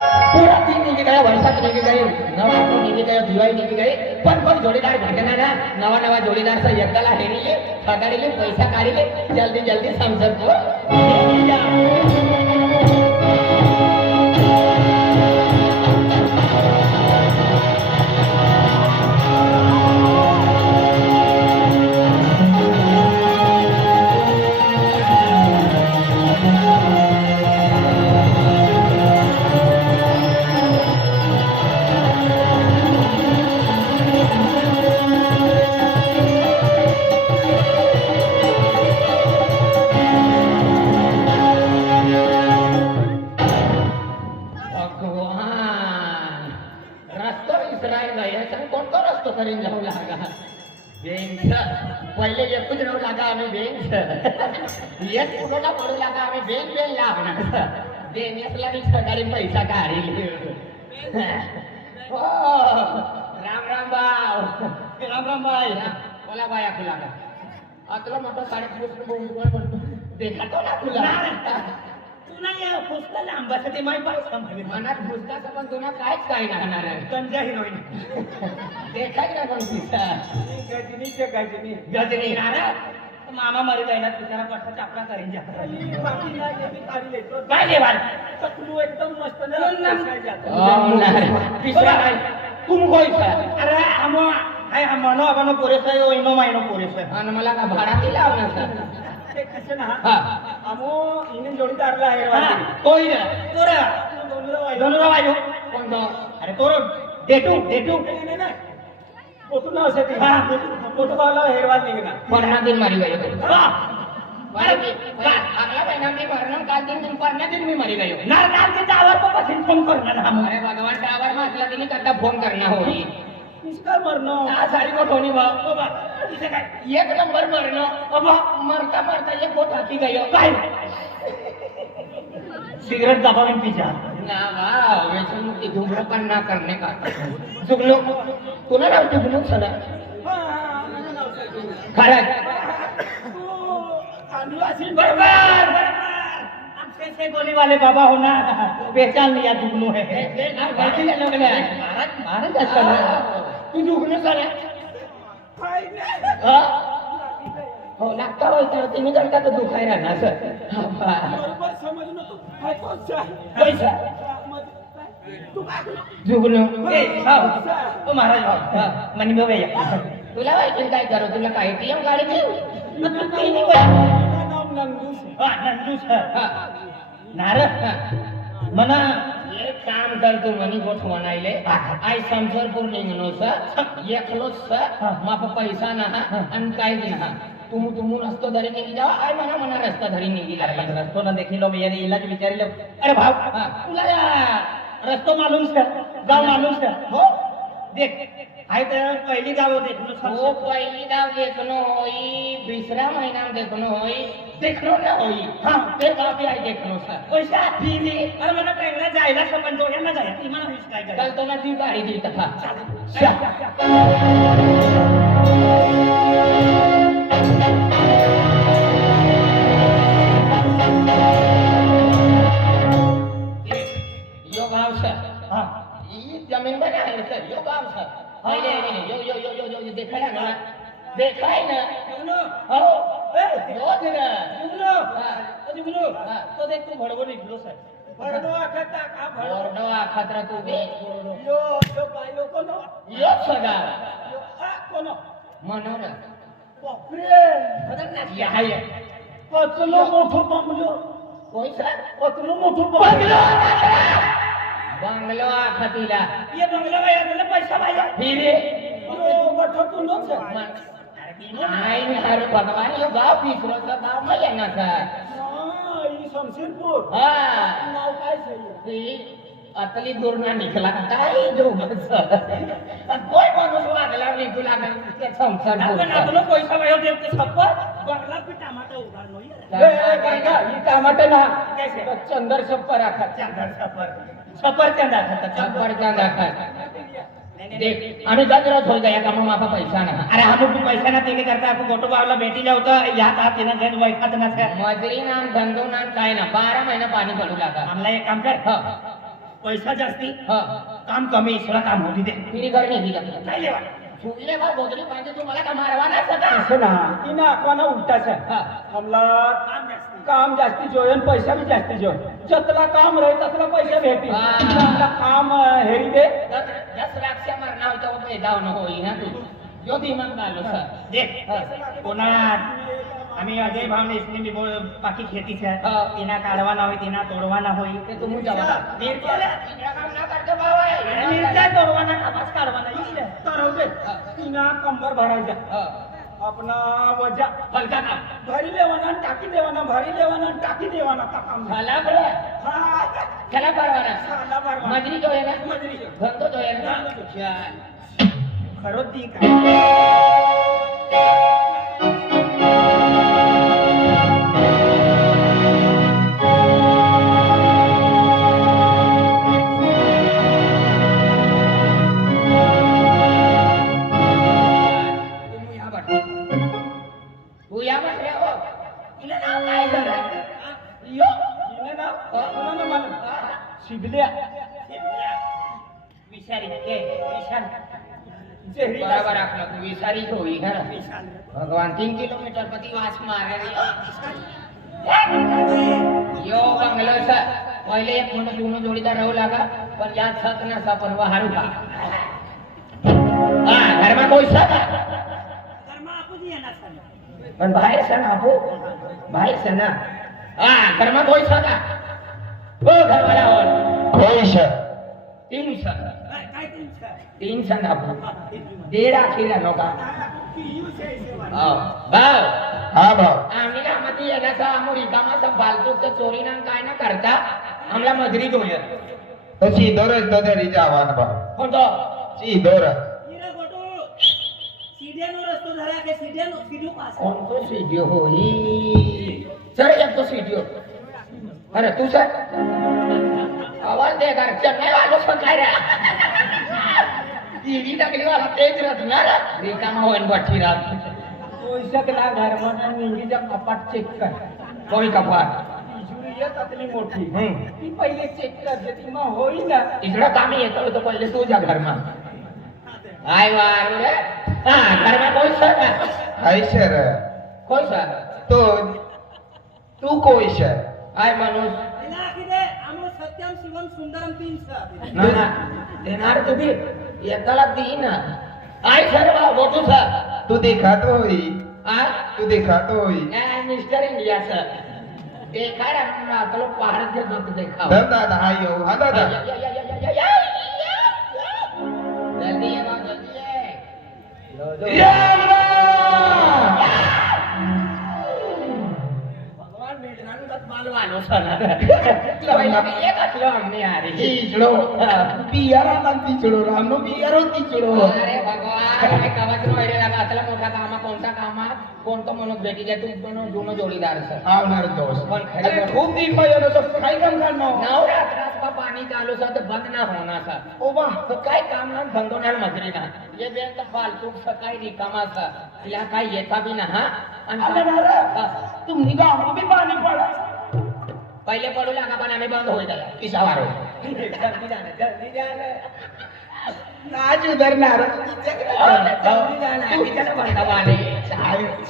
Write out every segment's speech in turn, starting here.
पूरा दिन निघी गया, वर्षात निघी गई, नवरात्र निघी गया, दिवाळी निघी गई, पण जोडीदार भेटना ना. नवा नवा जोडीदार एकाला हेरिले ठगाडीले पैसा काढिले जल्दी जल्दी समजत जाऊ लागा बेंच पहिले एकूच राहू लागा आम्ही बेंच एक पुढोला पडू लागा आम्ही बेन बेन लागणार देण्यासला मी सकाळी पैसा काढील हो राम राम बाव राम राम बाई बोला बाया तुला का तुला म्हटलं 3.5 म्हणतो देखा तो ना तुला तुला पुस्तक लांबासाठी माहिती पाहिजे मनात पुस्तकाचं पण तुला काहीच काही राहणार आहे कंजा हिरोईन देखाय ना पण तिचा गजनी राहणार मामा मरी जाईना तुझ्या पठाचा आपला करेंजा काय जेवाल तू एकदम मस्त तुम कोयसा अरे आमो हाय हमनो आपनो पोरेस आहे ओइनो माइनो पोरेस आहे आणि मला का भाडा दिला आवना ते कसं ना आमो इंजिन जोडीदारला आहे कोई ना तोरा दोनरा वायो कोण अरे तोरो डेटू नाही ना फोटो ना असे हा फोटो वाला हेरवाद निघना पन्ना दिन मारी गयो अगला महीना में मरना काल दिन पन्ना दिन में मरी गयो ना काल के टावर को पसिन फोन करना हम अरे भगवान टावर में अगला दिन कदा फोन करना होई इसका मरना आ सारी को होनी बाबा इसे काय एक नंबर मरना बाबा मरता मरता ये को थाकी गयो काय सिगरेट दबावन पी जा ना वाह व्यसन मुक्ति धूम्रपान ना करने का जुगनू तुला नाव जुगनू सना खरा आदिवासी बराबर आपसे से गोली वाले बाबा हो ना पहचान लिया जुगनू है बाकी लोग ने भारत अच्छा तू जुगनू सना हां हो लागता होय तर तुम्ही जर का दुखाय राहणार सर बरोबर समजलो तू काय पैसा जुगनू ए ओ महाराज मनी बाबा या तुला वाईट काय करू तुला काय टीएम गाडी देऊ काही नाही नाम नंदूस नार मना एक काम कर तू मनी गोठ बनाइले आई संसरपुर निघनो स एकलो स माप पैसा ना अन काय दिन हा तुम रस्तो धरी निघी जावा आय मना रस्ता धरी निघी लागला रस्तो ना देखिलो मी याने इलाज विचारिले अरे भाव तुला रस्तो मालूम से गाव मालूम से हो देख आय तर पहिली गाव देखनो हो पहिली गाव देखनो होई दूसरा महीना में देखनो होई देखनो ना होई हां ते गाव भी आय देखनो सर पैसा दीदी अरे मला ट्रेनला जायला संबंध हो ना जाय ती मला हिस काय कर चल तो ना ती गाडी दी तथा यो गाव सर हां ई जमीन बना है सर यो गाव सर पहिले यो देखाय ना जुगनू हो ए हो जरा जुगनू तो देख तू भडबड निघलो सर भडनो अखता का भडनो अखतरा तू देख यो बायलो कोनो यो सगा यो कोनो मनोर बापरे खतरनाक या हाय पतलो मोठो बंगलो कोई सर पतलो मोठो बंगलो बंगलो आखतीला ये बंगलो का यार पैसा भाई फिरे यो मोठो तू लोग सर नाही हर भगवान यो गाव पिसरो सा गाव में लेना सर ई शमशेरपुर हां नाव काय सही अतली दूर ना निकला काय जो बस कोई माणूस वागला निकला के संसार आपण आपलो पैसा वायो देते छप्पर बंगला पे टमाटर उगाड़ नो ये काका ये टमाटर ना कैसे चंदर छप्पर रखा चंदर छप्पर चंदा खा देख आणि गजरत हो गया काम मापा पैसा ना अरे हम भी पैसा ना देके करता आपको गोटो बावला बेटी जाओ तो याद आते ना घर वैखत ना से मजरी नाम धंधो नाम काय ना 12 महीना पानी पडू लागा हमला एक काम कर पैसा जास्ती काम कमी सगळं काम होती ते तिने घर नाही दिलं नाही लेवा सुईले भाऊ बोधली पाहिजे तू मला का मारवा ना असं ना ती ना आखवाना उलटाच आहे हमला काम जास्ती जोय आणि पैसा भी जास्ती जोय जतला काम रहे तसला पैसा भेटी आपला काम हेरी दे 10 लाखच्या मरणा होता वो पैदा न होई ना तू जो दिमाग डालो सर देख कोणा आम्ही अजय भावने इसने भी बोल बाकी खेती से तिना काढवाना होई तिना तोडवाना होई ते तुम्ही जावा मिरच्या काम ना करते बाबा मिरच्या तोडवाना कापास काढवाना ही तरवते तिना कंबर भरायचा अपना वजा हलका काम भरी लेवाना टाकी देवाना भरी लेवाना टाकी देवाना का काम झाला बरं हा चला परवाना साला भरवा मजरी जो है ना मजरी धंदो जो है ना खरोच ती काय तू या बस रे हो तिला नाव काय झालं यो हिने ना कोणाला मला शिबल्या विषारी के विषारी चेहरी बराबर आपला तू विषारी होई ना भगवान 3 किलोमीटर पति वास मारे रे यो बंगलो सा पहिले एक म्हणून जुनो जोडीदार राहू लागा पण या छत ना सा पण हारू का घरमा कोई सा पण बाहेर सण आपू बाहेर सण घरमा कोई सण हो घरवाला हो कोई सर 3 सण काय 3 सण आपू 1.5 आखीला नका भाव हाँ भाव आम्ही ना मध्ये येण्याचा आम्ही रिकामाचा फालतूचा चोरी ना काय ना करता आम्हाला मजरी दोय तो सीधो रस्तो धरी जावान भाव कोणतो सीधो रस कोणतो सीडियो होई सर एक तो सीडियो अरे तू सर आवाज दे घर चेन्नई वालों को काय रे टीवी टाकली वाला तेज रचणार रिकामा होईन बठी रात पैसा ना घर म्हणून निंगीचा कपाट चेक कर कोई कपाट तिजोरी येत आपली मोठी ती पहिले चेक करते ती मग होईना इकडं कामी येतो होतो पहिले तुझ्या घरमा आय वार रे घरमा कोई सर हाय सर कोई सर तो तू कोई सर आय माणूस सत्यम शिवम सुंदरम 3 सर ना देणार तुम्ही एकाला देईन आय सर मोठू सर तू देखा तो होई आ तू देखा तो होई मिस्टर इंडिया सर देखा रे आपलं भारत के दुख देखा दम दादा आयो हाँ दादा जल्दी ये बात जल्दी है भगवान मेडनान मालवानो सर पहिला मी एक आठलो हमने यार तीचड़ो बियारा तक तीचड़ो रामनो बियारो तीचड़ो अरे भगवान हे कवच वैरे लागा असला मोठा कामा कोणता कामा कोणतो म्हणून भेटी घ्या तू पण जुनो जोडीदार सर आवणार दोस्त पण खरी अरे खूप दिन पहिलं तो काय काम करणार नवरात्रात का पाणी चालू सा तर बंद ना होणार सर ओ बा तो काय काम ना धंदोण्याला मजरी ना ये बेंक फालतू सकाळी रिकामा सा तिला काय येता बी ना हा अरे नारा तुम्ही गावा भी पाणी पडा पहिले पडू लागा पण आम्ही बंद होईल त्याला पिसावार जल्दी जाना आज उधर नाराज जल्दी जाना आम्ही त्याला बंदावाले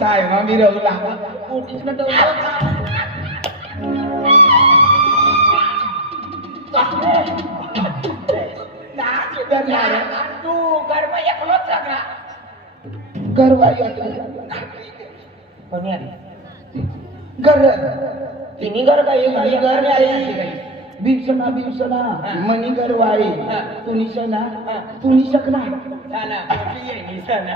साय मामी रहू लागा पोटीस में तो नाच उधर नाराज तू गरबा एकलोच सगळा गरवाई कोणी आली गर तिन्ही घर काही तिन्ही घर काही काही. बिवसना बिवसना हा. मनी गरवाई हा. तुनिसना हा. तुनिसकना झाला पोटी आहे निसना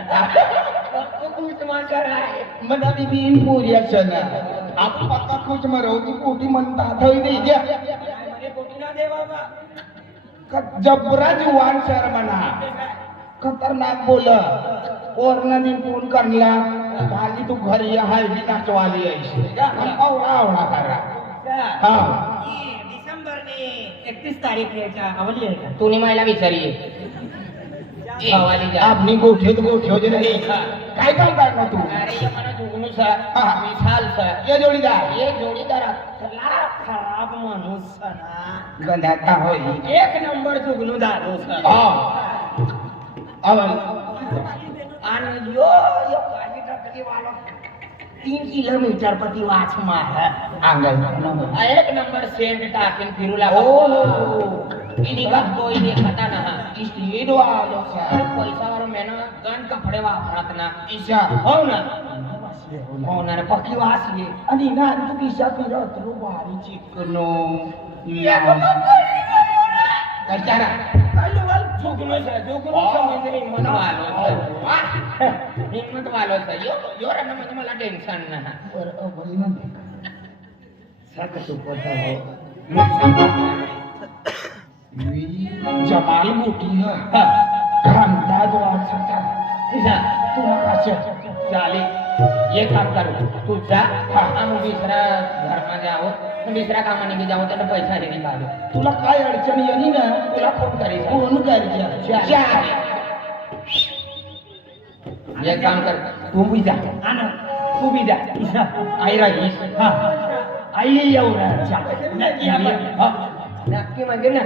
तूच मांजर आहे मना बिबीन पुर्यासना आपण पक्का खुश मरवती पोटी म्हणता थई दे द्या म्हणे पोटी ना दे बाबा जबरा जुवान सर म्हणा खतरनाक बोल पोरना दिन फोन करला भाजी तू घरी हाय बी नाचवाली ऐसे आवडा आवडा करा हा डिसेंबर ने 31 तारीख यायचा आवली आहे का तूने मला विचारी हवाली जा आपली गोठ्यात गोठ्यो जे नाही काय काम करणार तू अरे ये मला जुगनू सर हा. विशाल सर ये जोडीदार ये जोडीदार असला खराब माणूस ना गंध्याचा होई एक नंबर जुगनू दारू सर हा अवन आणि यो यो गाडी टाकली वाला 3 किलोमीटर प्रति वाच मार आंगल एक नंबर सेंट टाकीन फिरू ओ लागला हो इनी का कोई देखता ना स्टीड वालो अरे पैसावर मेनं गण कपडे वापरत ना ईशा हो ना हो ना रे पक्की वाचली आणि ना तू किशा फिरत रो भारी चिकनो कचारा जुगनू सर जुगनू म्हणजे हिंमत वालो हिंमत वालो सर यो रण म्हणजे मला टेन्शन ना बरी म्हणते सात तू पोता जमाल मोठी घंटा जो वाचता तुला कसं चालेल एक काम करू तू जा आम्ही दुसऱ्या घरमध्ये आहोत दुसऱ्या कामाने की जाऊ त्याला पैसा हे काढू तुला काय अडचण येणी ना तुला फोन करील फोन करायचा एक काम कर तू बी जा तू बी जा आई राहीस आई येऊ नक्की म्हणजे ना